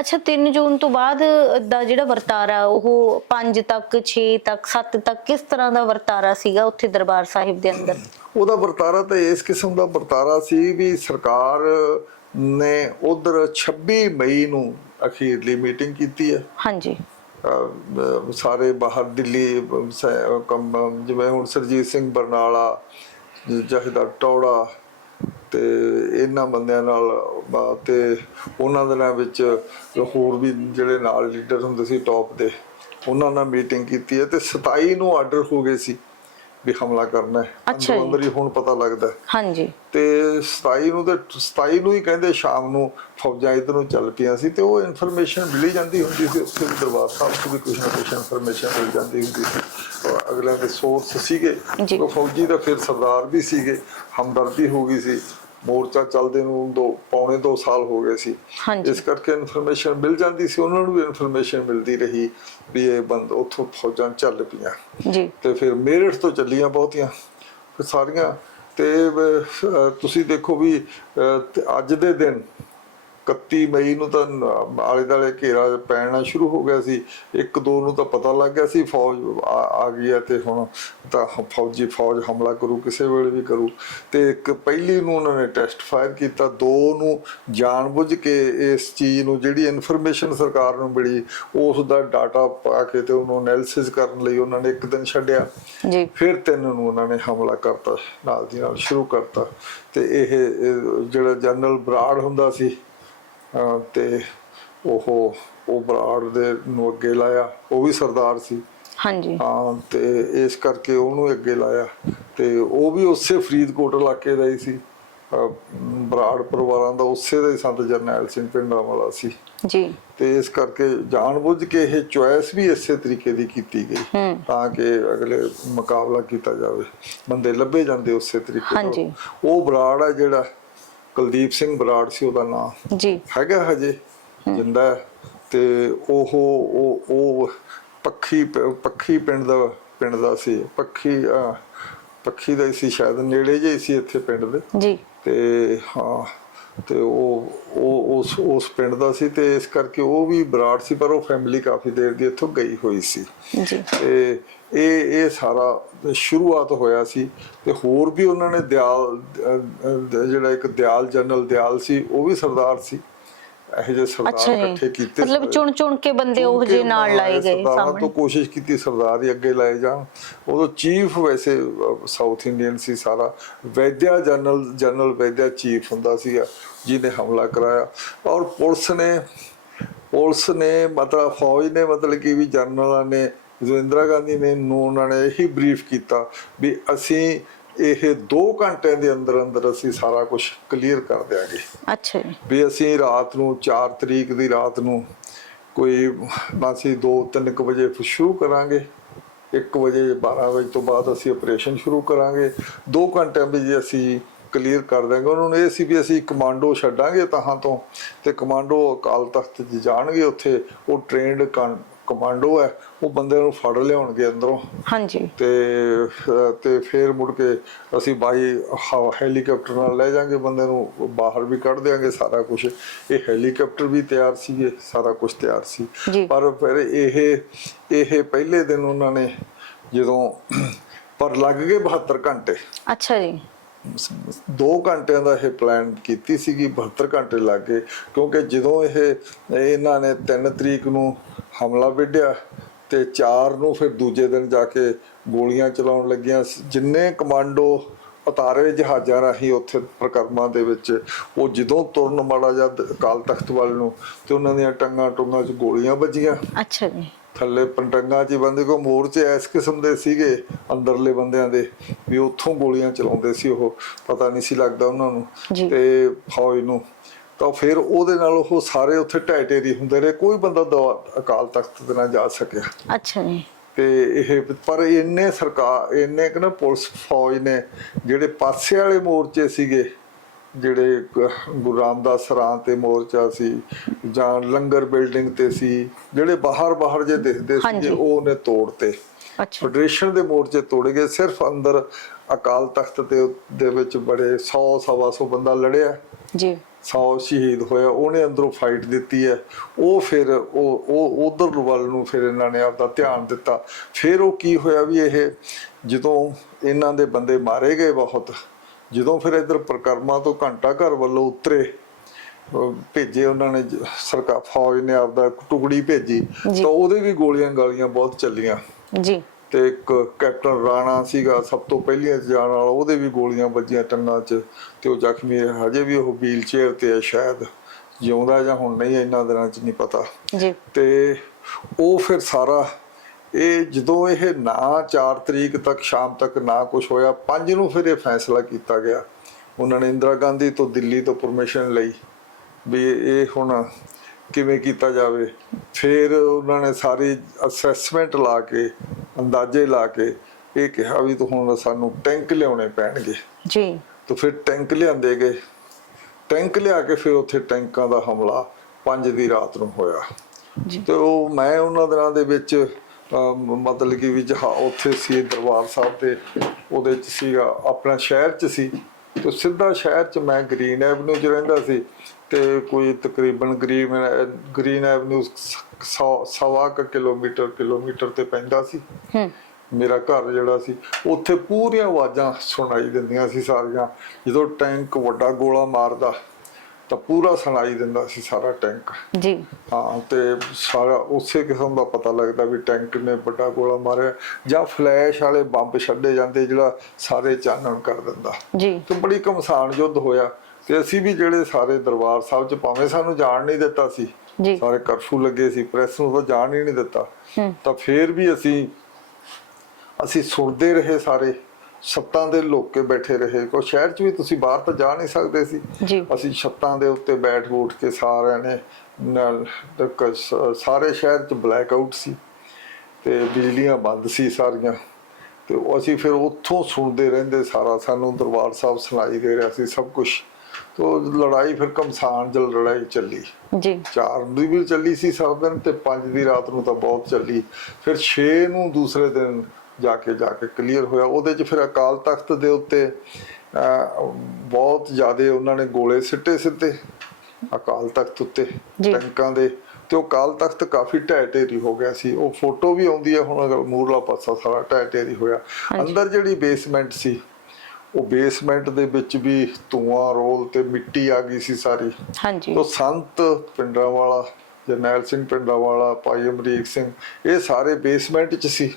ਅੱਛਾ 3 ਜੂਨ ਤੋਂ ਬਾਅਦ ਦਾ ਜਿਹੜਾ ਵਰਤਾਰਾ ਉਹ 5 ਤੱਕ 6 ਤੱਕ 7 ਤੱਕ ਕਿਸ ਤਰ੍ਹਾਂ ਦਾ ਵਰਤਾਰਾ ਸੀਗਾ ਉੱਥੇ ਦਰਬਾਰ ਸਾਹਿਬ ਦੇ ਅੰਦਰ? ਉਹਦਾ ਵਰਤਾਰਾ ਤਾਂ ਇਸ ਕਿਸਮ ਦਾ ਵਰਤਾਰਾ ਸੀ ਵੀ ਸਰਕਾਰ ਨੇ ਉਧਰ 26 ਮਈ ਨੂੰ ਅਖੀਰਲੀ ਮੀਟਿੰਗ ਕੀਤੀ ਹੈ। ਹਾਂਜੀ। ਅਹ, ਸਾਰੇ ਬਾਹਰ ਦਿੱਲੀ ਅਹ, ਸ- ਕੰਮ- ਜਿਵੇਂ ਹੁਣ ਸਰਜੀਤ ਸਿੰਘ ਬਰਨਾਲਾ ਜਹਦਰ ਟੌੜਾ ਤੇ ਇਹਨਾਂ ਬੰਦਿਆਂ ਨਾਲ ਬਾ- ਤੇ ਉਹਨਾਂ ਦਿਨਾਂ ਵਿੱਚ ਹੋਰ ਵੀ ਜਿਹੜੇ ਨਾਲ ਲੀਡਰ ਹੁੰਦੇ ਸੀ ਟੌਪ ਦੇ ਉਹਨਾਂ ਨਾਲ ਮੀਟਿੰਗ ਕੀਤੀ ਹੈ ਤੇ 27 ਨੂੰ ਆਰਡਰ ਹੋ ਗਏ ਸੀ। ਵੀ ਹਮਲਾ ਕਰਨਾ ਹੈ। ਅੱਛਾ ਅੰਦਰੋਂ ਹੀ ਹੁਣ ਪਤਾ ਲੱਗਦਾ। ਹਾਂਜੀ। ਤੇ 27 ਨੂੰ ਤੇ 27 ਨੂੰ ਹੀ ਕਹਿੰਦੇ ਸ਼ਾਮ ਨੂੰ ਫੌਜਾਂ ਇਧਰ ਨੂੰ ਚੱਲ ਪਈਆਂ ਸੀ ਤੇ ਉਹ ਇਨਫੋਰਮੇਸ਼ਨ ਮਿਲੀ ਜਾਂਦੀ ਹੁੰਦੀ ਸੀ। ਉੱਥੇ ਵੀ ਦਰਬਾਰ ਸਾਹਿਬ ਤੋਂ ਵੀ ਕੁਝ ਨਾ ਕੁਝ ਇਨਫੋਰਮੇਸ਼ਨ ਮਿਲ ਜਾਂਦੀ ਹੁੰਦੀ ਸੀ। ਔਰ ਅਗਲਿਆਂ ਦੇ ਸੋਰਸ ਸੀਗੇ। ਉਹ ਫੌਜੀ ਦਾ ਫਿਰ ਸਰਦਾਰ ਵੀ ਸੀਗੇ ਹਮਦਰਦੀ ਹੋ ਗਈ ਸੀ। ਮੋਰਚਾ ਚੱਲਦੇ ਨੂੰ ਦੋ ਪੌਣੇ 2 ਸਾਲ ਹੋ ਗਏ ਸੀ। ਇਸ ਕਰਕੇ ਇਨਫੋਰਮੇਸ਼ਨ ਮਿਲ ਜਾਂਦੀ ਸੀ ਉਹਨਾਂ ਨੂੰ ਵੀ ਇਨਫੋਰਮੇਸ਼ਨ ਮਿਲਦੀ ਰਹੀ ਵੀ ਇਹ ਬੰਦ ਉੱਥੋਂ ਫੌਜਾਂ ਚੱਲ ਪਈਆਂ। ਜੀ। ਤੇ ਫਿਰ ਮੇਰਠ ਤੋਂ ਚੱਲੀਆਂ ਬਹੁਤੀਆਂ ਫਿਰ ਸਾਰੀਆਂ। ਤੇ ਤੁਸੀਂ ਦੇਖੋ ਵੀ ਅੱਜ ਦੇ ਦਿਨ 31 ਮਈ ਨੂੰ ਤਾਂ ਆਲੇ ਦਾਲੇ ਘੇਰਾ ਪੈਣਾ ਸ਼ੁਰੂ ਹੋ ਗਿਆ ਸੀ। ਇੱਕ ਦੋ ਨੂੰ ਤਾਂ ਪਤਾ ਲੱਗ ਗਿਆ ਸੀ ਫੌਜ ਆ ਗਈ ਹੈ ਤੇ ਹੁਣ ਤਾਂ ਫੌਜੀ ਫੌਜ ਹਮਲਾ ਕਰੂ ਕਿਸੇ ਵੇਲੇ ਵੀ ਕਰੂ। ਤੇ ਇੱਕ ਪਹਿਲੀ ਨੂੰ ਉਹਨਾਂ ਨੇ ਟੈਸਟ ਫਾਇਰ ਕੀਤਾ ਦੋ ਨੂੰ ਜਾਣਬੁੱਝ ਕੇ ਇਸ ਚੀਜ਼ ਨੂੰ ਜਿਹੜੀ ਇਨਫੋਰਮੇਸ਼ਨ ਸਰਕਾਰ ਨੂੰ ਮਿਲੀ ਉਸ ਦਾ ਡਾਟਾ ਪਾ ਕੇ ਤੇ ਉਹਨੂੰ ਐਨਾਲਿਸਿਸ ਕਰਨ ਲਈ ਉਹਨਾਂ ਨੇ ਇੱਕ ਦਿਨ ਛੱਡਿਆ। ਜੀ। ਫਿਰ ਤਿੰਨ ਨੂੰ ਉਹਨਾਂ ਨੇ ਹਮਲਾ ਕਰਤਾ ਨਾਲ ਦੀ ਨਾਲ ਸ਼ੁਰੂ ਕਰਤਾ। ਤੇ ਇਹ ਜਿਹੜਾ ਜਨਰਲ ਬਰਾੜ ਹੁੰਦਾ ਸੀ ਤੇ ਉਹ ਉਹ ਬਰਾੜ ਦੇ ਨੂੰ ਅੱਗੇ ਲਾਇਆ। ਉਹ ਵੀ ਸਰਦਾਰ ਸੀ। ਹਾਂਜੀ। ਹਾਂ ਤੇ ਇਸ ਕਰਕੇ ਉਹਨੂੰ ਅੱਗੇ ਲਾਇਆ। ਤੇ ਉਹ ਵੀ ਉਸੇ ਫਰੀਦਕੋਟ ਇਲਾਕੇ ਦਾ ਹੀ ਸੀ। ਬਰਾੜ ਪਰਿਵਾਰਾਂ ਦਾ ਉਸੇ ਦਾ ਹੀ ਸੰਤ ਜਰਨੈਲ ਸਿੰਘ ਪਿੰਡਾਂ ਵਾਲਾ ਸੀ। ਜੀ। ਤੇ ਇਸ ਕਰਕੇ ਜਾਣਬੁੱਝ ਕੇ ਇਹ ਚੁਆਇਸ ਵੀ ਇਸੇ ਤਰੀਕੇ ਦੀ ਕੀਤੀ ਗਈ। ਤਾਂ ਕਿ ਅਗਲੇ ਮੁਕਾਬਲਾ ਕੀਤਾ ਜਾਵੇ। ਬੰਦੇ ਲੱਭੇ ਜਾਂਦੇ ਉਸੇ ਤਰੀਕੇ ਹਾਂਜੀ। ਨਾਲ ਉਹ ਬਰਾੜ ਹੈ ਜਿਹੜਾ ਕੁਲਦੀਪ ਸਿੰਘ ਬਰਾੜ ਸੀ ਉਹਦਾ ਨਾਮ ਜੀ। ਹੈਗਾ ਹਜੇ ਜਿੰਦਾ। ਤੇ ਉਹ ਉਹ ਉਹ ਪੱਖੀ ਪੱਖੀ ਪਿੰਡ ਦਾ ਪਿੰਡ ਦਾ ਸੀ। ਪੱਖੀ ਪੱਖੀ ਦਾ ਹੀ ਸੀ ਸ਼ਾਇਦ ਨੇੜੇ ਜਿਹੇ ਸੀ ਇੱਥੇ ਪਿੰਡ ਦੇ। ਜੀ। ਤੇ ਹਾਂ ਤੇ ਉਹ ਉਹ ਉਸ ਉਸ ਪਿੰਡ ਦਾ ਸੀ ਤੇ ਇਸ ਕਰਕੇ ਉਹ ਵੀ ਬਰਾੜ ਸੀ ਪਰ ਉਹ ਫੈਮਿਲੀ ਕਾਫੀ ਦੇਰ ਦੀ ਇੱਥੋਂ ਗਈ ਹੋਈ ਸੀ। ਜੀ। ਤੇ ਇਹ ਇਹ ਸਾਰਾ ਸ਼ੁਰੂਆਤ ਹੋਇਆ ਸੀ ਤੇ ਹੋਰ ਵੀ ਉਹਨਾਂ ਨੇ ਦਿਆਲ ਜਿਹੜਾ ਇੱਕ ਦਿਆਲ ਜਨਰਲ ਦਿਆਲ ਸੀ ਉਹ ਵੀ ਸਰਦਾਰ ਸੀ। ਇਹੋ ਜਿਹੇ ਅੱਛਾ ਸਰਦਾਰ ਜੀ। ਇਕੱਠੇ ਕੀਤੇ ਮਤਲਬ। ਚੁਣ ਚੁਣ ਕੇ ਬੰਦੇ ਉਹ ਜੇ ਨਾਲ ਲਾਏ ਗਏ ਸਰਦਾਰਾਂ ਸਾਹਮਣੇ। ਤੋਂ ਕੋਸ਼ਿਸ਼ ਕੀਤੀ ਸਰਦਾਰ ਹੀ ਅੱਗੇ ਲਾਏ ਜਾਣ। ਉਦੋਂ ਚੀਫ ਵੈਸੇ ਸਾਊਥ ਇੰਡੀਅਨ ਸੀ ਸਾਰਾ। ਵੈਦਿਆ ਜਨਰਲ ਜਨਰਲ ਵੈਦਿਆ ਚੀਫ ਹੁੰਦਾ ਸੀਗਾ ਜਿਹਨੇ ਹਮਲਾ ਕਰਾਇਆ। ਔਰ ਪੁਲਿਸ ਨੇ ਪੁਲਿਸ ਨੇ ਮਤਲਬ ਫੌਜ ਨੇ ਮਤਲਬ ਕਿ ਵੀ ਜਨਰਲਾਂ ਨੇ ਇੰਦਰਾ ਗਾਂਧੀ ਨੇ ਨੂੰ ਉਹਨਾਂ ਨੇ ਇਹੀ ਬਰੀਫ ਕੀਤਾ ਵੀ ਅਸੀਂ ਇਹ 2 ਘੰਟਿਆਂ ਦੇ ਅੰਦਰ ਅੰਦਰ ਅਸੀਂ ਸਾਰਾ ਕੁਝ ਕਲੀਅਰ ਕਰ ਦਿਆਂਗੇ। ਅੱਛਾ ਜੀ। ਵੀ ਅਸੀਂ ਰਾਤ ਨੂੰ 4 ਤਰੀਕ ਦੀ ਰਾਤ ਨੂੰ ਕੋਈ ਅਸੀਂ 2-3 ਕੁ ਵਜੇ ਸ਼ੁਰੂ ਕਰਾਂਗੇ। 1 ਵਜੇ 12 ਵਜੇ ਤੋਂ ਬਾਅਦ ਅਸੀਂ ਆਪਰੇਸ਼ਨ ਸ਼ੁਰੂ ਕਰਾਂਗੇ। 2 ਘੰਟਿਆਂ ਵਿੱਚ ਜੀ ਅਸੀਂ ਕਲੀਅਰ ਕਰ ਦਾਂਗੇ ਉਹਨਾਂ ਨੂੰ ਇਹ ਸੀ ਵੀ ਅਸੀਂ ਕਮਾਂਡੋ ਛੱਡਾਂਗੇ ਤਾਹਾਂ ਤੋਂ ਤੇ ਕਮਾਂਡੋ ਅਕਾਲ ਤਖਤ ਜਾਣਗੇ ਉੱਥੇ। ਉਹ ਟ੍ਰੇਨਡ ਕਮਾਂਡੋ ਹੈ ਉਹ ਬੰਦੇ ਨੂੰ ਫੜ ਲਿਆਉਣਗੇ ਅੰਦਰੋਂ। ਹਾਂਜੀ। ਤੇ ਤੇ ਫਿਰ ਮੁੜ ਕੇ ਅਸੀਂ ਬਾਈ ਹੈਲੀਕਾਪਟਰ ਨਾਲ ਲੈ ਜਾਾਂਗੇ ਬੰਦੇ ਨੂੰ ਬਾਹਰ ਵੀ ਕੱਢ ਦਿਆਂਗੇ ਸਾਰਾ ਕੁਝ ਇਹ ਹੈਲੀਕਾਪਟਰ ਵੀ ਤਿਆਰ ਸੀਗੇ ਸਾਰਾ ਕੁਝ ਤਿਆਰ ਸੀ। ਪਰ ਫਿਰ ਇਹ ਇਹ ਪਹਿਲੇ ਦਿਨ ਉਹਨਾਂ ਨੇ ਜਦੋਂ ਪਰ ਲੱਗ ਗਏ 72 ਘੰਟੇ। ਅੱਛਾ ਜੀ। 2 ਘੰਟਿਆਂ ਦਾ ਇਹ ਪਲਾਨ ਕੀਤੀ ਸੀਗੀ 72 ਘੰਟੇ ਲੱਗ ਕਿਉਂਕਿ ਜਦੋਂ ਇਹ ਇਹਨਾਂ ਨੇ 3 ਤਰੀਕ ਨੂੰ ਹਮਲਾ ਵਿੱਢਿਆ ਤੇ 4 ਨੂੰ ਫਿਰ ਦੂਜੇ ਦਿਨ ਜਾ ਕੇ ਗੋਲੀਆਂ ਚਲਾਉਣ ਲੱਗੀਆਂ। ਜਿੰਨੇ ਕਮਾਂਡੋ ਉਤਾਰੇ ਜਹਾਜ਼ਾਂ ਰਾਹੀਂ ਉੱਥੇ ਪ੍ਰਕਰਮਾਂ ਦੇ ਵਿੱਚ, ਉਹ ਜਦੋਂ ਤੁਰਨ ਮਾੜਾ ਜਦ ਅਕਾਲ ਤਖਤ ਵੱਲ ਨੂੰ ਤੇ ਉਹਨਾਂ ਦੀਆਂ ਟੰਗਾਂ ਟੁੰਗਾਂ 'ਚ ਗੋਲੀਆਂ ਵੱਜੀਆਂ। ਅੱਛਾ ਜੀ। ਥੱਲੇ ਪੰਟੰਗਾ ਜੀ ਬੰਦੇ ਕੋ ਮੋਰਚੇ ਇਸ ਕਿਸਮ ਦੇ ਸੀਗੇ ਅੰਦਰਲੇ ਬੰਦਿਆਂ ਦੇ ਵੀ ਉੱਥੋਂ ਗੋਲੀਆਂ ਚਲਾਉਂਦੇ ਸੀ ਉਹ ਪਤਾ ਨਹੀਂ ਸੀ ਲੱਗਦਾ ਉਹਨਾਂ। ਨੂੰ। ਤੇ ਫੌਜ ਨੂੰ। ਤਾਂ ਫਿਰ ਉਹਦੇ ਨਾਲ ਉਹ ਸਾਰੇ ਉੱਥੇ ਢੇਰੀ ਹੁੰਦੇ ਰਹੇ ਕੋਈ ਬੰਦਾ ਅਕਾਲ ਤਖਤ ਤੇ ਨਾ ਜਾ ਸਕਿਆ। ਅੱਛਾ ਜੀ। ਤੇ ਇਹ ਪਰ ਇੰਨੇ ਸਰਕਾਰ ਇੰਨੇ ਕਿ ਨਾ ਪੁਲਿਸ ਫੌਜ ਨੇ ਜਿਹੜੇ ਪਾਸੇ ਵਾਲੇ ਮੋਰਚੇ ਸੀਗੇ ਜਿਹੜੇ ਗੁਰੂ ਰਾਮਦਾਸ ਸਰਾਂ ਤੇ ਮੋਰਚਾ ਸੀ ਜਾਂ ਲੰਗਰ ਬਿਲਡਿੰਗ ਤੇ ਸੀ ਜਿਹੜੇ ਬਾਹਰ ਬਾਹਰ ਜੇ ਦਿਖਦੇ। ਸੀਗੇ ਉਹ ਨੇ ਤੋੜਤੇ। ਫੈਡਰੇਸ਼ਨ ਦੇ ਮੋਰਚੇ ਤੋੜੇ ਗਏ ਸਿਰਫ ਅੰਦਰ ਅਕਾਲ ਤਖਤ ਤੇ ਦੇ ਵਿੱਚ ਬੜੇ 100 ਸਵਾ ਸੌ ਬੰਦਾ ਲੜਿਆ। ਜੀ। 100 ਸ਼ਹੀਦ ਹੋਇਆ ਉਹਨੇ ਅੰਦਰੋਂ ਫਾਈਟ ਦਿੱਤੀ ਹੈ। ਉਹ ਫਿਰ ਉਹ ਉਹ ਉਧਰ ਵੱਲ ਨੂੰ ਫਿਰ ਇਹਨਾਂ ਨੇ ਆਪਦਾ ਧਿਆਨ ਦਿੱਤਾ। ਫਿਰ ਉਹ ਕੀ ਹੋਇਆ ਵੀ ਇਹ ਜਦੋਂ ਇਹਨਾਂ ਦੇ ਬੰਦੇ ਮਾਰੇ ਗਏ ਬਹੁਤ ਜਦੋਂ ਫਿਰ ਇਧਰ ਪ੍ਰਕਰਮਾ ਤੋਂ ਘੰਟਾ ਘਰ ਵੱਲੋਂ ਉਤਰੇ ਭੇਜੇ ਉਹਨਾਂ ਨੇ ਸਰਕਾਰ ਫੌਜ ਨੇ ਆਪਦਾ ਟੁਕੜੀ ਭੇਜੀ। ਤਾਂ ਉਹਦੇ ਵੀ ਗੋਲੀਆਂ ਗਾਲੀਆਂ ਬਹੁਤ ਚੱਲੀਆਂ। ਜੀ। ਤੇ ਇੱਕ ਕੈਪਟਨ ਰਾਣਾ ਸੀਗਾ ਸਭ ਤੋਂ ਪਹਿਲੀਆਂ ਜਾਣ ਵਾਲਾ ਉਹਦੇ ਵੀ ਗੋਲੀਆਂ ਵੱਜੀਆਂ ਟੰਗਾਂ 'ਚ ਤੇ ਉਹ ਜ਼ਖਮੀ ਹਜੇ ਵੀ ਉਹ ਵੀਲ ਚੇਅਰ ਤੇ ਹੈ ਸ਼ਾਇਦ ਜਿਉਂਦਾ ਜਾਂ ਹੁਣ ਨਹੀਂ ਇੰਨਾ ਦਿਨਾਂ 'ਚ ਨਹੀਂ ਪਤਾ। ਜੀ। ਤੇ ਉਹ ਫਿਰ ਸਾਰਾ ਇਹ ਜਦੋਂ ਇਹ ਨਾ 4 ਤਰੀਕ ਤੱਕ ਸ਼ਾਮ ਤੱਕ ਨਾ ਕੁਝ ਹੋਇਆ 5 ਨੂੰ ਫਿਰ ਇਹ ਫੈਸਲਾ ਕੀਤਾ ਗਿਆ। ਉਹਨਾਂ ਨੇ ਇੰਦਰਾ ਗਾਂਧੀ ਤੋਂ ਦਿੱਲੀ ਤੋਂ ਪਰਮਿਸ਼ਨ ਲਈ ਵੀ ਇਹ ਹੁਣ ਕਿਵੇਂ ਕੀਤਾ ਜਾਵੇ। ਫਿਰ ਉਹਨਾਂ ਨੇ ਸਾਰੀ ਅਸੈਸਮੈਂਟ ਲਾ ਕੇ ਅੰਦਾਜ਼ੇ ਲਾ ਕੇ ਇਹ ਕਿਹਾ ਵੀ ਤੂੰ ਹੁਣ ਸਾਨੂੰ ਟੈਂਕ ਲਿਆਉਣੇ ਪੈਣਗੇ। ਜੀ। ਤਾਂ ਫਿਰ ਟੈਂਕ ਲਿਆਂਦੇ ਗਏ। ਟੈਂਕ ਲਿਆ ਕੇ ਫਿਰ ਉੱਥੇ ਟੈਂਕਾਂ ਦਾ ਹਮਲਾ 5 ਦੀ ਰਾਤ ਨੂੰ ਹੋਇਆ। ਜੀ। ਤੇ ਉਹ ਮੈਂ ਉਹਨਾਂ ਦਿਨਾਂ ਦੇ ਵਿੱਚ ਮਤਲਬ ਕਿ ਵੀ ਜਹਾ ਉੱਥੇ ਸੀ ਦਰਬਾਰ ਸਾਹਿਬ ਤੇ ਉਹਦੇ ਚ ਸੀਗਾ ਆਪਣਾ ਸ਼ਹਿਰ ਚ ਸੀ। ਤੇ ਸਿੱਧਾ ਸ਼ਹਿਰ ਚ ਮੈਂ ਗ੍ਰੀਨ ਐਵਨਿਊ 'ਚ ਰਹਿੰਦਾ ਸੀ। ਤੇ ਕੋਈ ਤਕਰੀਬਨ ਗ੍ਰੀਨ ਗ੍ਰੀਨ ਐਵਨਿਊ 100 ਸਵਾ ਕੁ ਕਿਲੋਮੀਟਰ ਕਿਲੋਮੀਟਰ ਤੇ ਪੈਂਦਾ ਸੀ। ਹੂੰ। ਮੇਰਾ ਘਰ ਜਿਹੜਾ ਸੀ ਉੱਥੇ ਪੂਰੀਆਂ ਆਵਾਜ਼ਾਂ ਸੁਣਾਈ ਦਿੰਦੀਆਂ ਸੀ ਸਾਰੀਆਂ। ਜਦੋਂ ਟੈਂਕ ਵੱਡਾ ਗੋਲਾ ਮਾਰਦਾ ਤਾਂ ਪੂਰਾ ਸੁਣਾਈ ਦਿੰਦਾ ਸੀ ਸਾਰਾ ਟੈਂਕ। ਜੀ। ਹਾਂ ਤੇ ਸਾਰਾ ਉਸੇ ਕਿਸਮ ਦਾ ਪਤਾ ਲੱਗਦਾ ਵੀ ਟੈਂਕ ਨੇ ਵੱਡਾ ਗੋਲਾ ਮਾਰਿਆ ਜਾਂ ਫਲੈਸ਼ ਵਾਲੇ ਬੰਬ ਛੱਡੇ ਜਾਂਦੇ ਜਿਹੜਾ ਸਾਰੇ ਚਾਨਣ ਕਰ ਦਿੰਦਾ। ਜੀ। ਤੇ ਬੜੀ ਕਮਸਾਨ ਯੁੱਧ ਹੋਇਆ ਤੇ ਅਸੀਂ ਵੀ ਜਿਹੜੇ ਸਾਰੇ ਦਰਬਾਰ ਸਾਹਿਬ ਚ ਭਾਵੇਂ ਸਾਨੂੰ ਜਾਣ ਨਹੀਂ ਦਿੱਤਾ ਸੀ ਜੀ। ਸਾਰੇ ਕਰਫਿਊ ਲੱਗੇ ਸੀ ਪ੍ਰੈਸ ਨੂੰ ਤਾਂ ਜਾਣ ਹੀ ਨਹੀਂ ਦਿੱਤਾ। ਤਾਂ ਫੇਰ ਵੀ ਅਸੀਂ ਅਸੀਂ ਸੁਣਦੇ ਰਹੇ ਸਾਰੇ। ਛੱਤਾਂ ਦੇ ਲੋਕ ਕੇ ਬੈਠੇ ਰਹੇ। ਕੋ ਸ਼ਹਿਰ 'ਚ ਵੀ ਤੁਸੀਂ ਬਾਹਰ ਤਾਂ ਜਾ ਨਹੀਂ ਸਕਦੇ ਸੀ। ਅਸੀਂ ਛੱਤਾਂ ਦੇ ਉੱਤੇ ਬੈਠ ਬੂਠ ਕੇ ਸਾਰਿਆਂ ਨੇ ਸਾਰੇ ਸ਼ਹਿਰ 'ਚ ਬਲੈਕ ਆਊਟ ਸੀ ਤੇ ਬਿਜਲੀਆਂ ਬੰਦ ਸੀ ਸਾਰੀਆਂ। ਤੇ ਅਸੀਂ ਫਿਰ ਉੱਥੋਂ ਸੁਣਦੇ ਰਹਿੰਦੇ ਸਾਰਾ। ਸਾਨੂੰ ਦਰਬਾਰ ਸਾਹਿਬ ਸੁਣਾਈ ਦੇ ਰਿਹਾ ਸੀ ਸਭ ਕੁਝ ਤੋ ਲੜਾਈ ਫਿਰ ਕਮਸਾਨ ਜਲ ਲੜਾਈ ਚੱਲੀ। ਜੀ। ਚਾਰ ਦੀ ਵੀ ਚੱਲੀ ਸੀ ਸਭ ਦਿਨ ਤੇ ਪੰਜ ਦੀ ਰਾਤ ਨੂੰ ਤਾਂ ਬਹੁਤ ਚੱਲੀ। ਫਿਰ 6 ਨੂੰ ਦੂਸਰੇ ਦਿਨ ਜਾ ਕੇ ਜਾ ਕੇ ਕਲੀਅਰ ਹੋਇਆ। ਉਹਦੇ ਚ ਫਿਰ ਅਕਾਲ ਤਖਤ ਦੇ ਉੱਤੇ ਬਹੁਤ ਜ਼ਿਆਦੇ ਉਹਨਾਂ ਨੇ ਗੋਲੇ ਸਿੱਟੇ ਸਿੱਧੇ ਅਕਾਲ ਤਖਤ ਉੱਤੇ। ਟੈਂਕਾਂ ਦੇ। ਤੇ ਉਹ ਅਕਾਲ ਤਖਤ ਕਾਫੀ ਢਹਿ ਢੇਰੀ ਹੋ ਗਿਆ ਸੀ। ਉਹ ਫੋਟੋ ਵੀ ਆਉਂਦੀ ਹੈ ਹੁਣ ਮੂਰਲਾ ਪਾਸਾ ਸਾਰਾ ਢਹਿ ਢੇਰੀ ਹੋਇਆ। ਅੰਦਰ ਜਿਹੜੀ ਬੇਸਮੈਂਟ ਸੀ ਉਹ ਬੇਸਮੈਂਟ ਦੇ ਵਿੱਚ ਵੀ ਧੂਆਂ ਰੋਲ ਤੇ ਮਿੱਟੀ ਆ ਗਈ ਸੀ ਸਾਰੀ। ਹਾਂਜੀ। ਤੋ ਸੰਤ ਪਿੰਡਾਂ ਵਾਲਾ ਜਰਨੈਲ ਸਿੰਘ ਪਿੰਡਾਂ ਵਾਲਾ ਭਾਈ ਅਮਰੀਕ ਸਿੰਘ ਇਹ ਸਾਰੇ ਬੇਸਮੈਂਟ 'ਚ ਸੀ।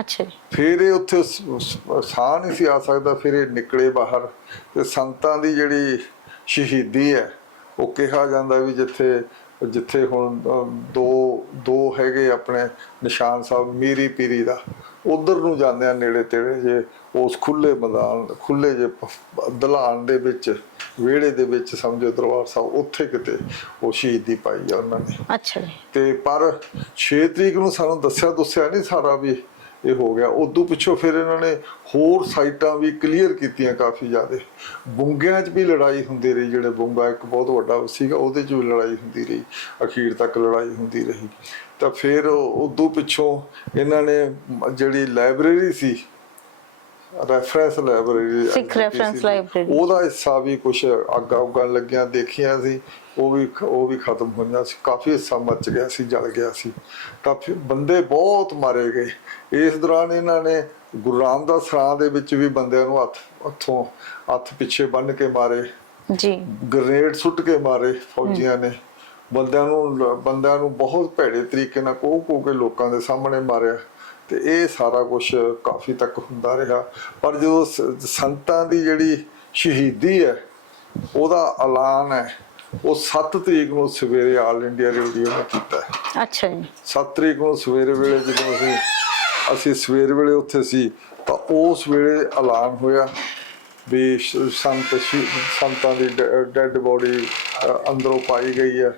ਅੱਛਾ ਜੀ। ਫਿਰ ਇਹ ਉੱਥੇ ਸ- ਸ- ਸਾਹ ਨਹੀਂ ਸੀ ਆ ਸਕਦਾ ਫਿਰ ਇਹ ਨਿਕਲੇ ਬਾਹਰ ਤੇ ਸੰਤਾਂ ਦੀ ਜਿਹੜੀ ਸ਼ਹੀਦੀ ਹੈ ਉਹ ਕਿਹਾ ਜਾਂਦਾ ਵੀ ਜਿੱਥੇ ਜਿੱਥੇ ਹੁਣ ਅਮ, ਦੋ ਦੋ ਹੈਗੇ ਆਪਣੇ ਨਿਸ਼ਾਨ ਸਾਹਿਬ ਮੀਰੀ ਪੀਰੀ ਦਾ ਉਧਰ ਨੂੰ ਜਾਂਦੇ ਆ ਨੇੜੇ ਤੇੜੇ ਜੇ ਉਸ ਖੁੱਲੇ ਮੈਦਾਨ ਖੁੱਲੇ ਜੇ ਪ- ਦਲਾਨ ਦੇ ਵਿੱਚ ਵਿਹੜੇ ਦੇ ਵਿੱਚ ਸਮਝੋ ਦਰਬਾਰ ਸਾਹਿਬ ਉੱਥੇ ਕਿਤੇ ਉਹ ਸ਼ਹੀਦੀ ਪਾਈ ਆ ਉਹਨਾਂ ਨੇ। ਅੱਛਾ ਜੀ। ਤੇ ਪਰ 6 ਤਰੀਕ ਨੂੰ ਸਾਨੂੰ ਦੱਸਿਆ ਦੱਸਿਆ ਨਹੀਂ ਸਾਰਾ ਵੀ ਇਹ ਹੋ ਗਿਆ। ਉਦੋਂ ਪਿੱਛੋਂ ਫਿਰ ਇਹਨਾਂ ਨੇ ਹੋਰ ਸਾਈਟਾਂ ਵੀ ਕਲੀਅਰ ਕੀਤੀਆਂ ਕਾਫੀ ਜ਼ਿਆਦਾ। ਬੁੰਗਿਆਂ 'ਚ ਵੀ ਲੜਾਈ ਹੁੰਦੀ ਰਹੀ, ਜਿਹੜੇ ਬੁੰਗਾ ਇੱਕ ਬਹੁਤ ਵੱਡਾ ਸੀਗਾ, ਉਹਦੇ 'ਚ ਵੀ ਲੜਾਈ ਹੁੰਦੀ ਰਹੀ। ਅਖੀਰ ਤੱਕ ਲੜਾਈ ਹੁੰਦੀ ਰਹੀ। ਤਾਂ ਫਿਰ ਉਦੋਂ ਪਿੱਛੋਂ ਇਹਨਾਂ ਨੇ ਜਿਹੜੀ ਲਾਇਬ੍ਰੇਰੀ ਸੀ reference library Sikh reference library। ਉਹਦਾ ਹਿੱਸਾ ਵੀ ਕੁਝ ਅੱਗਾ ਉੱਗਣ ਲੱਗਿਆ ਦੇਖਿਆ ਸੀ। ਉਹ ਵੀ ਉਹ ਵੀ ਖਤਮ ਹੋਈਆਂ ਸੀ। ਕਾਫੀ ਹਿੱਸਾ ਮੱਚ ਗਿਆ ਸੀ ਜਲ ਗਿਆ ਸੀ। ਤਾਂ ਫਿਰ ਬੰਦੇ ਬਹੁਤ ਮਾਰੇ ਗਏ। ਇਸ ਦੌਰਾਨ ਇਹਨਾਂ ਨੇ ਗੁਰੂ ਰਾਮਦਾਸ ਸਰਾਂ ਦੇ ਵਿੱਚ ਵੀ ਬੰਦਿਆਂ ਨੂੰ ਹੱਥ ਹੱਥੋਂ ਹੱਥ ਪਿੱਛੇ ਬੰਨ ਕੇ ਮਾਰੇ। ਜੀ। ਗ੍ਰੇਨੇਡ ਸੁੱਟ ਕੇ ਮਾਰੇ ਫੌਜੀਆਂ ਨੇ। ਬੰਦਿਆਂ ਨੂੰ ਬੰਦਿਆਂ ਨੂੰ ਬਹੁਤ ਭੈੜੇ ਤਰੀਕੇ ਨਾਲ ਕੋਹ ਕੋਹ ਕੇ ਲੋਕਾਂ ਦੇ ਸਾਹਮਣੇ ਮਾਰਿਆ। ਤੇ ਇਹ ਸਾਰਾ ਕੁਝ ਕਾਫੀ ਤੱਕ ਹੁੰਦਾ ਰਿਹਾ। ਪਰ ਜਦੋਂ ਸੰਤਾਂ ਦੀ ਜਿਹੜੀ ਸ਼ਹੀਦੀ ਹੈ ਉਹਦਾ ਐਲਾਨ ਹੈ ਉਹ 7 ਤਰੀਕ ਨੂੰ ਸਵੇਰੇ ਆਲ ਇੰਡੀਆ ਰੇਡੀਓ ਨੇ ਕੀਤਾ ਹੈ। ਅੱਛਾ ਜੀ। 7 ਤਰੀਕ ਨੂੰ ਸਵੇਰੇ ਵੇਲੇ ਜਦੋਂ ਅਸੀਂ ਅਸੀਂ ਸਵੇਰ ਵੇਲੇ ਉੱਥੇ ਸੀ ਤਾਂ ਉਸ ਵੇਲੇ ਐਲਾਨ ਹੋਇਆ ਵੀ ਸੰਤ ਸੰਤਾਂ ਦੀ ਡੈੱਡ ਬੋਡੀ ਅੰਦਰੋਂ ਪਾਈ ਗਈ ਹੈ।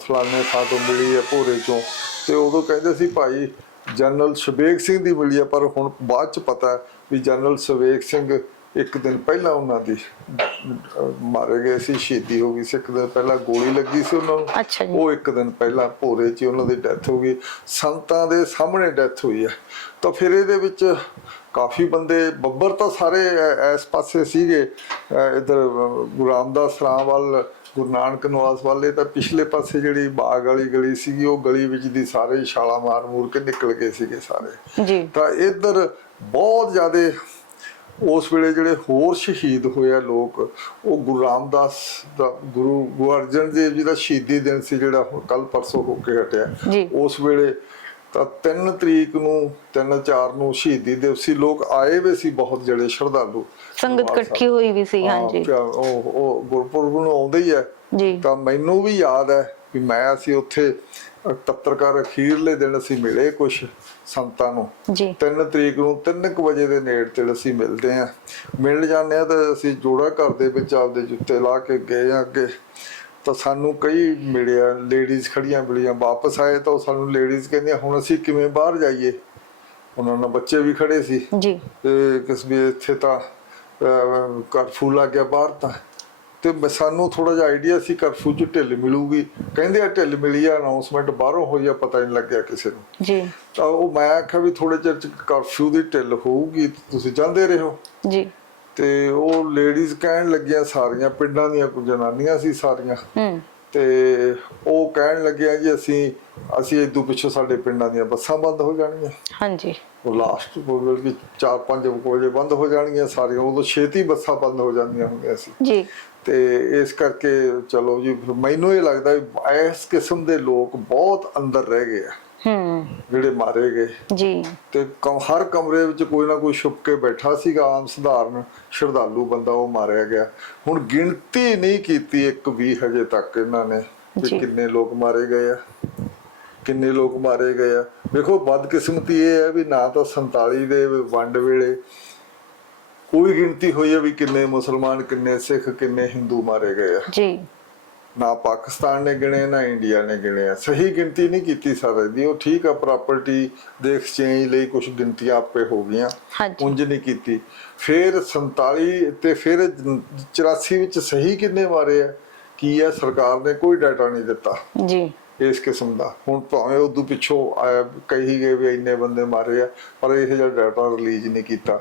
ਫਲਾਣੇ ਥਾਂ ਤੋਂ ਮਿਲੀ ਹੈ ਭੋਰੇ ਚੋਂ। ਤੇ ਉਦੋਂ ਕਹਿੰਦੇ ਸੀ ਭਾਈ ਜਨਰਲ ਸ਼ਬੇਗ ਸਿੰਘ ਦੀ ਮਿਲੀ ਹੈ ਪਰ ਹੁਣ ਬਾਅਦ ਚ ਪਤਾ ਵੀ ਜਨਰਲ ਸ਼ਬੇਗ ਸਿੰਘ ਇੱਕ ਦਿਨ ਪਹਿਲਾਂ ਉਹਨਾਂ ਦੀ ਮਾਰੇ ਗਏ ਸੀ ਸ਼ਹੀਦੀ ਹੋ ਗਈ ਸੀ ਇੱਕ ਦਿਨ ਪਹਿਲਾਂ ਗੋਲੀ ਲੱਗੀ ਸੀ ਉਹਨਾਂ ਨੂੰ। ਉਹ ਇੱਕ ਦਿਨ ਪਹਿਲਾਂ ਭੋਰੇ 'ਚ ਉਹਨਾਂ ਦੀ ਡੈਥ ਹੋ ਗਈ। ਸੰਤਾਂ ਦੇ ਸਾਹਮਣੇ ਡੈਥ ਹੋਈ ਹੈ ਤਾਂ ਫਿਰ ਇਹਦੇ ਵਿੱਚ ਕਾਫੀ ਬੰਦੇ ਬੱਬਰ ਤਾਂ ਸਾਰੇ ਇਸ ਪਾਸੇ ਸੀਗੇ। ਇਧਰ ਗੁਰੂ ਰਾਮਦਾਸ ਰਾਮ ਵੱਲ ਗੁਰੂ ਨਾਨਕ ਨਿਵਾਸ ਵਾਲੇ ਤਾਂ ਪਿਛਲੇ ਪਾਸੇ ਜਿਹੜੀ ਬਾਗ ਵਾਲੀ ਗਲੀ ਸੀਗੀ ਉਹ ਗਲੀ ਵਿੱਚ ਦੀ ਸਾਰੇ ਛਾਲਾ ਮਾਰ ਮੂਰ ਕੇ ਨਿਕਲ ਗਏ ਸੀਗੇ ਸਾਰੇ। ਜੀ। ਤਾਂ ਇੱਧਰ ਬਹੁਤ ਜ਼ਿਆਦੇ ਉਸ ਵੇਲੇ ਜਿਹੜੇ ਹੋਰ ਸ਼ਹੀਦ ਹੋਏ ਆ ਲੋਕ ਉਹ ਗੁਰੂ ਰਾਮਦਾਸ ਦਾ ਗੁਰੂ ਗੁਰੂ ਅਰਜਨ ਦੇਵ ਜੀ ਦਾ ਸ਼ਹੀਦੀ ਦਿਨ ਸੀ ਜਿਹੜਾ ਕੱਲ ਪਰਸੋਂ ਹੋ ਕੇ ਹਟਿਆ। ਉਸ ਵੇਲੇ ਤਾਂ 3 ਤਰੀਕ ਨੂੰ 3 4 ਨੂੰ ਸ਼ਹੀਦੀ ਦਿਵਸ ਲੋਕ ਆਏ ਵੇ ਸੀ ਬਹੁਤ ਜਿਹੜੇ ਸ਼ਰਧਾਲੂ। ਸੰਗਤ ਇਕੱਠੀ ਹੋਈ ਵੀ ਸੀ ਹਾਂਜੀ। ਉਹ ਉਹ ਗੁਰਪੁਰਬ ਨੂੰ ਆਉਂਦੇ ਹੀ ਹੈ ਜੀ। ਤਾਂ ਮੈਨੂੰ ਵੀ ਯਾਦ ਹੈ ਵੀ ਮੈਂ ਅਸੀਂ ਉੱਥੇ ਪੱਤਰਕਾਰ ਅਖੀਰਲੇ ਦਿਨ ਅਸੀਂ ਮਿਲੇ ਕੁਝ ਸੰਤਾਂ ਨੂੰ। ਜੀ। 3 ਤਰੀਕ ਨੂੰ 3:00 ਵਜੇ ਦੇ ਨੇੜੇ ਤੇ ਅਸੀਂ ਮਿਲਦੇ ਆਂ ਮਿਲ ਜਾਂਦੇ ਆ ਤਾਂ ਅਸੀਂ ਜੋੜਾ ਘਰ ਦੇ ਵਿੱਚ ਆਪਦੇ ਜੁੱਤੇ ਲਾ ਕੇ ਗਏ ਆ ਅੱਗੇ। ਤਾਂ ਸਾਨੂੰ ਕਈ ਮਿਲਿਆ ਲੇਡੀਜ਼ ਖੜੀਆਂ ਮਿਲੀਆਂ ਵਾਪਸ ਆਏ ਤਾਂ ਉਹ ਸਾਨੂੰ ਲੇਡੀਜ਼ ਕਹਿੰਦੀਆਂ ਹੁਣ ਅਸੀਂ ਕਿਵੇਂ ਬਾਹਰ ਜਾਈਏ? ਉਹਨਾਂ ਨਾਲ ਬੱਚੇ ਵੀ ਖੜੇ ਸੀ। ਜੀ। ਤੇ ਕਿਸ ਵੀ ਇੱਥੇ ਤਾਂ ਅਹ, ਕਰਫਿਊ ਲੱਗ ਗਿਆ ਬਾਹਰ ਤਾਂ। ਤੇ ਸਾਨੂੰ ਥੋੜਾ ਜਿਹਾ ਆਈਡੀਆ ਸੀ ਕਰਫਿਊ ਚ ਢਿੱਲ ਮਿਲੂਗੀ। ਕਹਿੰਦੇ ਆ ਢਿੱਲ ਮਿਲੀ ਆ ਅਨਾਉਂਸਮੈਂਟ ਬਾਹਰੋਂ ਹੋਈ ਆ ਪਤਾ ਨਹੀਂ ਲੱਗਿਆ ਕਿਸੇ ਨੂੰ। ਜੀ। ਤਾਂ ਉਹ ਮੈਂ ਆਖਿਆ ਵੀ ਥੋੜੇ ਚਿਰ ਚ ਕਰਫਿਊ ਦੀ ਢਿੱਲ ਹੋਊਗੀ ਤੁਸੀਂ ਜਾਂਦੇ ਰਹੋ ਜੀ। ਤੇ ਉਹ ਲੇਡੀਜ਼ ਕਹਿਣ ਲੱਗੀਆਂ ਸਾਰੀਆਂ ਪਿੰਡਾਂ ਦੀਆਂ ਕੁਝ ਜਨਾਨੀਆਂ ਸੀ ਸਾਰੀਆਂ। ਹੂੰ। ਤੇ ਉਹ ਕਹਿਣ ਲੱਗਿਆ ਜੀ ਅਸੀਂ ਅਸੀਂ ਇਦੋਂ ਪਿੱਛੋਂ ਸਾਡੇ ਪਿੰਡਾਂ ਦੀਆਂ ਬੱਸਾਂ ਬੰਦ ਹੋ ਜਾਣਗੀਆਂ ਹਾਂਜੀ। ਉਹ ਲਾਸਟ ਬੋਲ ਵੀ 4-5 ਵਜੇ ਬੰਦ ਹੋ ਜਾਣਗੀਆਂ ਸਾਰੀਆਂ ਉਦੋਂ ਛੇਤੀ ਬੱਸਾਂ ਬੰਦ ਹੋ ਜਾਂਦੀਆਂ ਹੁੰਦੀਆਂ ਸੀ। ਜੀ। ਤੇ ਇਸ ਕਰਕੇ ਚਲੋ ਜੀ ਮੈਨੂੰ ਇਹ ਲੱਗਦਾ ਇਸ ਕਿਸਮ ਦੇ ਲੋਕ ਬਹੁਤ ਅੰਦਰ ਰਹਿ ਗਏ ਆ। ਹੂੰ। ਜਿਹੜੇ ਮਾਰੇ ਗਏ। ਜੀ। ਤੇ ਹਰ ਕਮਰੇ ਵਿੱਚ ਕੋਈ ਨਾ ਕੋਈ ਛੁਪ ਕੇ ਬੈਠਾ ਸੀਗਾ ਆਮ ਸਧਾਰਨ ਸ਼ਰਧਾਲੂ ਬੰਦਾ ਉਹ ਮਾਰਿਆ ਗਿਆ। ਹੁਣ ਗਿਣਤੀ ਨਹੀਂ ਕੀਤੀ ਇੱਕ ਵੀ ਹਜੇ ਤੱਕ ਇਹਨਾਂ ਨੇ। ਕਿ ਕਿੰਨੇ ਲੋਕ ਮਾਰੇ ਗਏ ਆ ਕਿੰਨੇ ਲੋਕ ਮਾਰੇ ਗਏ ਆ। ਵੇਖੋ ਬਦਕਿਸਮਤੀ ਇਹ ਹੈ ਵੀ ਨਾ ਤਾਂ 47 ਦੇ ਵੰਡ ਵੇਲੇ ਕੋਈ ਗਿਣਤੀ ਹੋਈ ਹੈ ਵੀ ਕਿੰਨੇ ਮੁਸਲਮਾਨ ਕਿੰਨੇ ਸਿੱਖ ਕਿੰਨੇ ਹਿੰਦੂ ਮਾਰੇ ਗਏ ਆ। ਜੀ। ਨਾ ਪਾਕਿਸਤਾਨ ਨੇ ਗਿਣੇ ਨਾ ਇੰਡੀਆ ਨੇ ਗਿਣੇ ਆ। ਸਹੀ ਗਿਣਤੀ ਨਹੀਂ ਕੀਤੀ ਸਾਰੇ ਦੀ ਉਹ ਠੀਕ ਆ ਪ੍ਰਾਪਰਟੀ ਦੇ ਐਕਸਚੇਂਜ ਲਈ ਕੁਝ ਗਿਣਤੀਆਂ ਆਪੇ ਹੋ ਗਈਆਂ। ਉਂਝ ਨਹੀਂ ਕੀਤੀ। ਫਿਰ 47 ਤੇ ਫਿਰ 84 ਵਿੱਚ ਸਹੀ ਕਿੰਨੇ ਮਾਰੇ ਆ? ਕੀ ਆ? ਸਰਕਾਰ ਨੇ ਕੋਈ ਡਾਟਾ ਨਹੀਂ ਦਿੱਤਾ। ਜੀ। ਇਸ ਕਿਸਮ ਦਾ। ਹੁਣ ਭਾਵੇਂ ਉਦੋਂ ਪਿੱਛੋਂ ਆਇਆ ਕਹੀ ਗਏ ਵੀ ਇੰਨੇ ਬੰਦੇ ਮਾਰੇ ਆ ਪਰ ਇਹ ਜਿਹਾ ਡਾਟਾ ਰਿਲੀਜ਼ ਨਹੀਂ ਕੀਤਾ।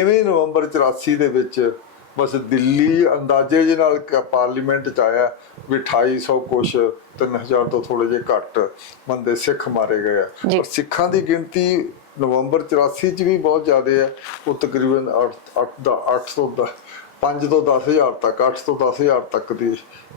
ਐਵੇਂ ਨਵੰਬਰ 84 ਦੇ ਵਿੱਚ ਬਸ ਦਿੱਲੀ ਅੰਦਾਜ਼ੇ ਦੇ ਨਾਲ ਪਾਰਲੀਮੈਂਟ ਚ ਆਇਆ। ਵੀ 2800 ਕੁਛ 3000 ਤੋਂ ਥੋੜੇ ਜਿਹਾ ਘੱਟ ਬੰਦੇ ਸਿੱਖ ਮਾਰੇ ਗਏ ਆ। ਜੀ। ਪਰ ਸਿੱਖਾਂ ਦੀ ਗਿਣਤੀ ਨਵੰਬਰ 84 ਚ ਵੀ ਬਹੁਤ ਜ਼ਿਆਦਾ ਹੈ ਉਹ ਤਕਰੀਬਨ 8 ਦਾ 800 ਦਾ 5 ਤੋਂ 10000 ਤੱਕ 8 ਤੋਂ 10000 ਤੱਕ ਦੀ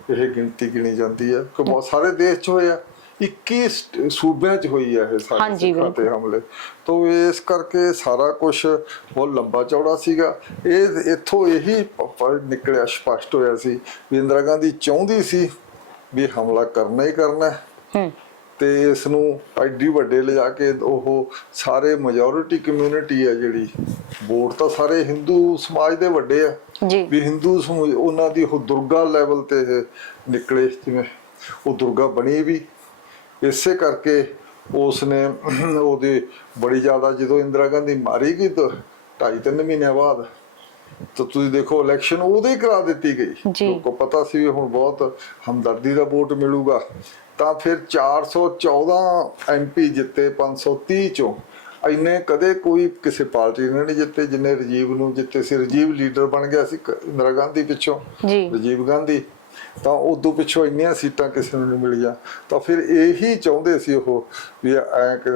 ਇਹ ਗਿਣਤੀ ਗਿਣੀ ਜਾਂਦੀ ਹੈ ਕਿ ਬਹੁਤ ਸਾਰੇ ਦੇਸ਼ ਚ ਹੋਇਆ 21 ਸਟ- ਸੂਬਿਆਂ ਚ ਹੋਈ ਹੈ ਇਹ ਸਾਰੇ ਸਿੱਖਾਂ ਤੇ ਹਮਲੇ। ਤੋਂ ਇਸ ਕਰਕੇ ਸਾਰਾ ਕੁਝ ਬਹੁਤ ਲੰਬਾ ਚੌੜਾ ਸੀਗਾ। ਇਹ ਇੱਥੋਂ ਇਹੀ ਪ- ਨਿਕਲਿਆ ਸਪਸ਼ਟ ਹੋਇਆ ਸੀ ਵੀ ਇੰਦਰਾ ਗਾਂਧੀ ਚਾਹੁੰਦੀ ਸੀ ਵੀ ਹਮਲਾ ਕਰਨਾ ਹੀ ਕਰਨਾ ਹੈ। ਤੇ ਇਸ ਨੂੰ ਐਡੀ ਵੱਡੇ ਲਿਜਾ ਕੇ ਉਹ ਸਾਰੇ ਮੈਜੋਰਿਟੀ ਕਮਿਊਨਿਟੀ ਹੈ ਜਿਹੜੀ ਵੋਟ ਤਾਂ ਸਾਰੇ ਹਿੰਦੂ ਸਮਾਜ ਦੇ ਵੱਡੇ ਆ। ਵੀ ਹਿੰਦੂ ਉਹਨਾਂ ਦੀ ਉਹ ਦੁਰਗਾ ਲੈਵਲ ਤੇ ਨਿਕਲੇ ਜਿਵੇਂ ਉਹ ਦੁਰਗਾ ਬਣੀ ਵੀ। ਇਸੇ ਕਰਕੇ ਉਸ ਨੇ ਉਹਦੀ ਬੜੀ ਜ਼ਿਆਦਾ ਜਦੋਂ ਇੰਦਰਾ ਗਾਂਧੀ ਮਾਰੀ ਗਈ ਤਾਂ ਢਾਈ ਤਿੰਨ ਮਹੀਨਿਆਂ ਬਾਅਦ ਤਾਂ ਤੁਸੀਂ ਦੇਖੋ ਇਲੈਕਸ਼ਨ ਉਹਦੇ ਹੀ ਕਰਾ ਦਿੱਤੀ ਗਈ। ਲੋਕਾਂ ਪਤਾ ਸੀ ਵੀ ਹੁਣ ਬਹੁਤ ਹਮਦਰਦੀ ਦਾ ਵੋਟ ਮਿਲੂਗਾ। ਤਾਂ ਫਿਰ 414 ਐਮਪੀ ਜਿੱਤੇ 530 ਚੋਂ ਇੰਨੇ ਕਦੇ ਕੋਈ ਕਿਸੇ ਪਾਰਟੀ ਨੇ ਨਹੀਂ ਜਿੱਤੇ ਜਿੰਨੇ ਰਜੀਵ ਨੂੰ ਜਿੱਤੇ ਸੀ। ਰਜੀਵ ਲੀਡਰ ਬਣ ਗਿਆ ਸੀ ਇੰਦਰਾ ਗਾਂਧੀ ਪਿੱਛੋਂ। ਰਜੀਵ ਗਾਂਧੀ। ਤਾਂ ਉਦੋਂ ਪਿੱਛੋਂ ਇੰਨੀਆਂ ਸੀਟਾਂ ਕਿਸੇ ਨੂੰ ਨਹੀਂ ਮਿਲੀਆਂ। ਤਾਂ ਫਿਰ ਇਹੀ ਚਾਹੁੰਦੇ ਸੀ ਉਹ ਵੀ ਐ ਕਿ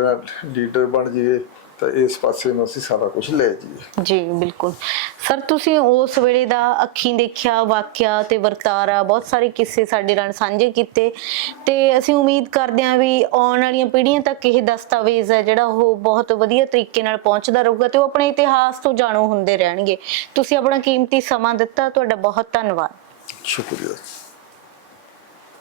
ਲੀਡਰ ਬਣ ਜਾਈਏ ਤਾਂ ਇਸ ਪਾਸੇ ਨੂੰ ਅਸੀਂ ਸਾਰਾ ਕੁਝ ਲੈ ਜਾਈਏ। ਜੀ ਬਿਲਕੁਲ। ਸਰ, ਤੁਸੀਂ ਉਸ ਵੇਲੇ ਦਾ ਅੱਖੀਂ ਦੇਖਿਆ, ਵਾਕਿਆ ਤੇ ਵਰਤਾਰਾ, ਬਹੁਤ ਸਾਰੇ ਕਿੱਸੇ ਸਾਡੇ ਨਾਲ ਸਾਂਝੇ ਕੀਤੇ ਤੇ ਅਸੀਂ ਉਮੀਦ ਕਰਦੇ ਹਾਂ ਵੀ ਆਉਣ ਵਾਲੀਆਂ ਪੀੜ੍ਹੀਆਂ ਤੱਕ ਇਹ ਦਸਤਾਵੇਜ਼ ਹੈ ਜਿਹੜਾ ਉਹ ਬਹੁਤ ਵਧੀਆ ਤਰੀਕੇ ਨਾਲ ਪਹੁੰਚਦਾ ਰਹੂਗਾ ਤੇ ਉਹ ਆਪਣੇ ਇਤਿਹਾਸ ਤੋਂ ਜਾਣੂ ਹੁੰਦੇ ਰਹਿਣਗੇ। ਤੁਸੀਂ ਆਪਣਾ ਕੀਮਤੀ ਸਮਾਂ ਦਿੱਤਾ, ਤੁਹਾਡਾ ਬਹੁਤ ਧੰਨਵਾਦ। ਸ਼ੁਕਰੀਆ।